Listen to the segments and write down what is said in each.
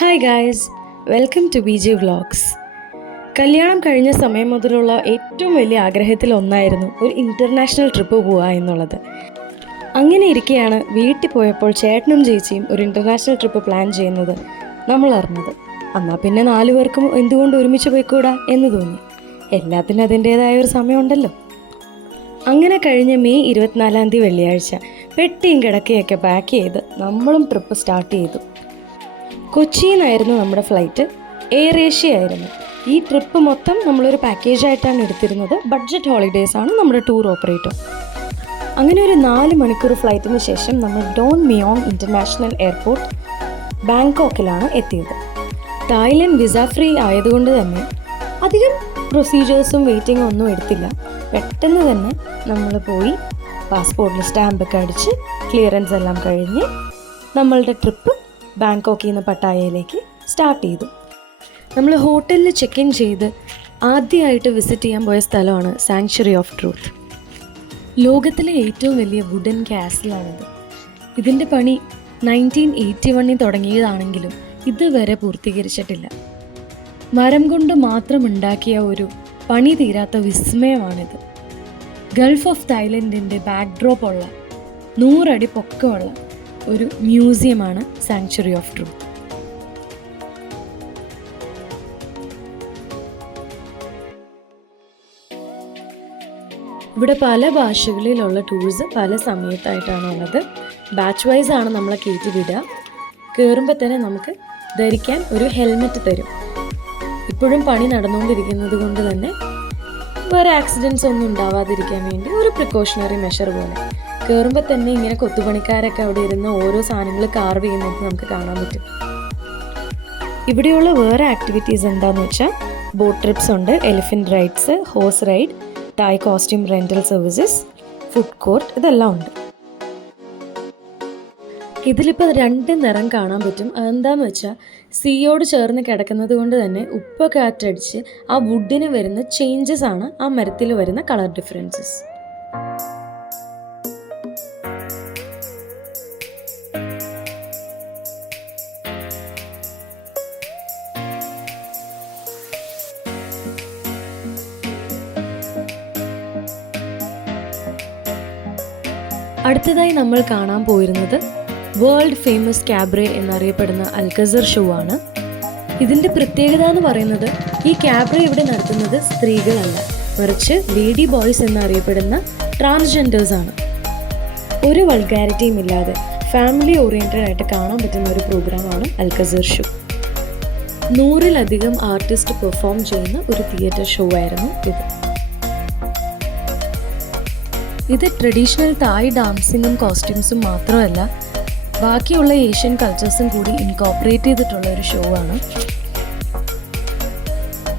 Hi guys, welcome to BG vlogs. കല്യാണം കഴിഞ്ഞ സമയം മുതലുള്ള ഏറ്റവും വലിയ ആഗ്രഹത്തിലൊന്നായിരുന്നു ഒരു ഇൻ്റർനാഷണൽ ട്രിപ്പ് പോവുക എന്നുള്ളത്. അങ്ങനെ ഇരിക്കെയാണ് വീട്ടിൽ പോയപ്പോൾ ചേട്ടനും ചേച്ചിയും ഒരു ഇൻ്റർനാഷണൽ ട്രിപ്പ് പ്ലാൻ ചെയ്യുന്നത് നമ്മൾ അറിഞ്ഞത്. എന്നാൽ പിന്നെ 4 പേർക്കും എന്തുകൊണ്ട് ഒരുമിച്ച് പോയിക്കൂടാ എന്ന് തോന്നി. എല്ലാത്തിനും അതിൻ്റേതായ ഒരു സമയമുണ്ടല്ലോ. അങ്ങനെ കഴിഞ്ഞ മെയ് 24 വെള്ളിയാഴ്ച പെട്ടിയും കിടക്കയൊക്കെ പാക്ക് ചെയ്ത് നമ്മളും ട്രിപ്പ് സ്റ്റാർട്ട് ചെയ്തു. കൊച്ചിയിൽ നിന്നായിരുന്നു നമ്മുടെ ഫ്ലൈറ്റ്. എയർ ഏഷ്യ ആയിരുന്നു. ഈ ട്രിപ്പ് മൊത്തം നമ്മളൊരു പാക്കേജായിട്ടാണ് എടുത്തിരുന്നത്. ബഡ്ജറ്റ് ഹോളിഡേയ്സ് ആണ് നമ്മുടെ ടൂർ ഓപ്പറേറ്റർ. അങ്ങനെ ഒരു 4 മണിക്കൂർ ഫ്ലൈറ്റിന് ശേഷം നമ്മൾ ഡോൺ മിയോങ് ഇൻ്റർനാഷണൽ എയർപോർട്ട് ബാങ്കോക്കിലാണ് എത്തിയത്. തായ്ലൻഡ് വിസ ഫ്രീ ആയതുകൊണ്ട് തന്നെ അധികം പ്രൊസീജിയേഴ്സും വെയിറ്റിങ്ങും ഒന്നും എടുത്തില്ല. പെട്ടെന്ന് തന്നെ നമ്മൾ പോയി പാസ്പോർട്ടിൽ സ്റ്റാമ്പൊക്കെ അടിച്ച് ക്ലിയറൻസ് എല്ലാം കഴിഞ്ഞ് നമ്മളുടെ ട്രിപ്പ് ബാങ്കോക്കിൽ നിന്ന് പട്ടായയിലേക്ക് സ്റ്റാർട്ട് ചെയ്തു. നമ്മൾ ഹോട്ടലിൽ ചെക്ക് ഇൻ ചെയ്ത് ആദ്യമായിട്ട് വിസിറ്റ് ചെയ്യാൻ പോയ സ്ഥലമാണ് സാങ്ച്വറി ഓഫ് ട്രൂത്ത്. ലോകത്തിലെ ഏറ്റവും വലിയ വുഡൻ കാസിലാണിത്. ഇതിൻ്റെ പണി 1981 തുടങ്ങിയതാണെങ്കിലും ഇതുവരെ പൂർത്തീകരിച്ചിട്ടില്ല. മരം കൊണ്ട് മാത്രം ഉണ്ടാക്കിയ ഒരു പണി തീരാത്ത വിസ്മയമാണിത്. ഗൾഫ് ഓഫ് തായ്ലൻഡിൻ്റെ ബാക്ക്ഡ്രോപ്പ് ഉള്ള 100 അടി പൊക്കമുള്ള ഒരു മ്യൂസിയമാണ് സാങ്ച്വറി ഓഫ് ട്രൂത്ത്. ഇവിടെ പല ഭാഷകളിലുള്ള ടൂർസ് പല സമയത്തായിട്ടാണ് ഉള്ളത്. ബാച്ച് വൈസ് ആണ് നമ്മളെ കയറ്റി വിടുക. കയറുമ്പോൾ തന്നെ നമുക്ക് ധരിക്കാൻ ഒരു ഹെൽമെറ്റ് തരും. ഇപ്പോഴും പണി നടന്നുകൊണ്ടിരിക്കുന്നത് കൊണ്ട് തന്നെ വേറെ ആക്സിഡൻസ് ഒന്നും ഉണ്ടാവാതിരിക്കാൻ വേണ്ടി ഒരു പ്രിക്കോഷണറി മെഷർ പോലെ. കയറുമ്പോൾ തന്നെ ഇങ്ങനെ കൊത്തുപണിക്കാരൊക്കെ അവിടെ ഇരുന്ന് ഓരോ സാധനങ്ങൾ കാർവ് ചെയ്യുന്നത് നമുക്ക് കാണാൻ പറ്റും. ഇവിടെയുള്ള വേറെ ആക്ടിവിറ്റീസ് എന്താണെന്ന് വെച്ചാൽ ബോട്ട് ട്രിപ്സ് ഉണ്ട്, elephant rides, horse ride, Thai costume rental services, food court, ഇതെല്ലാം ഉണ്ട്. ഇതിലിപ്പോൾ 2 നിറം കാണാൻ പറ്റും. അതെന്താന്ന് വെച്ചാൽ സീയോട് ചേർന്ന് കിടക്കുന്നത് കൊണ്ട് തന്നെ ഉപ്പ് കാറ്റടിച്ച് ആ വുഡിന് വരുന്ന ചേഞ്ചസ് ആണ് ആ മരത്തിൽ വരുന്ന കളർ ഡിഫറൻസസ്. അടുത്തതായി നമ്മൾ കാണാൻ പോയിരുന്നത് വേൾഡ് ഫേമസ് ക്യാബ്രെ എന്നറിയപ്പെടുന്ന അൽക്കസർ ഷോ ആണ്. ഇതിൻ്റെ പ്രത്യേകത എന്ന് പറയുന്നത് ഈ ക്യാബ്രെ ഇവിടെ നടത്തുന്നത് സ്ത്രീകളല്ല, മറിച്ച് ലേഡി ബോയ്സ് എന്നറിയപ്പെടുന്ന ട്രാൻസ്ജെൻഡേഴ്സ് ആണ്. ഒരു വൾഗാരിറ്റിയും ഇല്ലാതെ ഫാമിലി ഓറിയൻറ്റഡ് ആയിട്ട് കാണാൻ പറ്റുന്ന ഒരു പ്രോഗ്രാമാണ് അൽക്കസർ ഷോ. 100-ലധികം ആർട്ടിസ്റ്റ് പെർഫോം ചെയ്യുന്ന ഒരു തിയേറ്റർ ഷോ ആയിരുന്നു ഇത്. ഇത് ട്രഡീഷണൽ തായ് ഡാൻസിങ്ങും കോസ്റ്റ്യൂംസും മാത്രമല്ല, ബാക്കിയുള്ള ഏഷ്യൻ കൾച്ചേഴ്സും കൂടി ഇൻകോർപ്പറേറ്റ് ചെയ്തിട്ടുള്ള ഒരു ഷോ ആണ്.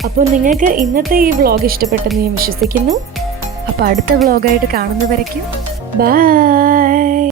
അപ്പോൾ നിങ്ങൾക്ക് ഇന്നത്തെ ഈ വ്ളോഗ് ഇഷ്ടപ്പെട്ടെന്ന് ഞാൻ വിശ്വസിക്കുന്നു. അപ്പോൾ അടുത്ത വ്ളോഗായിട്ട് കാണുന്നവരേക്കും ബൈ.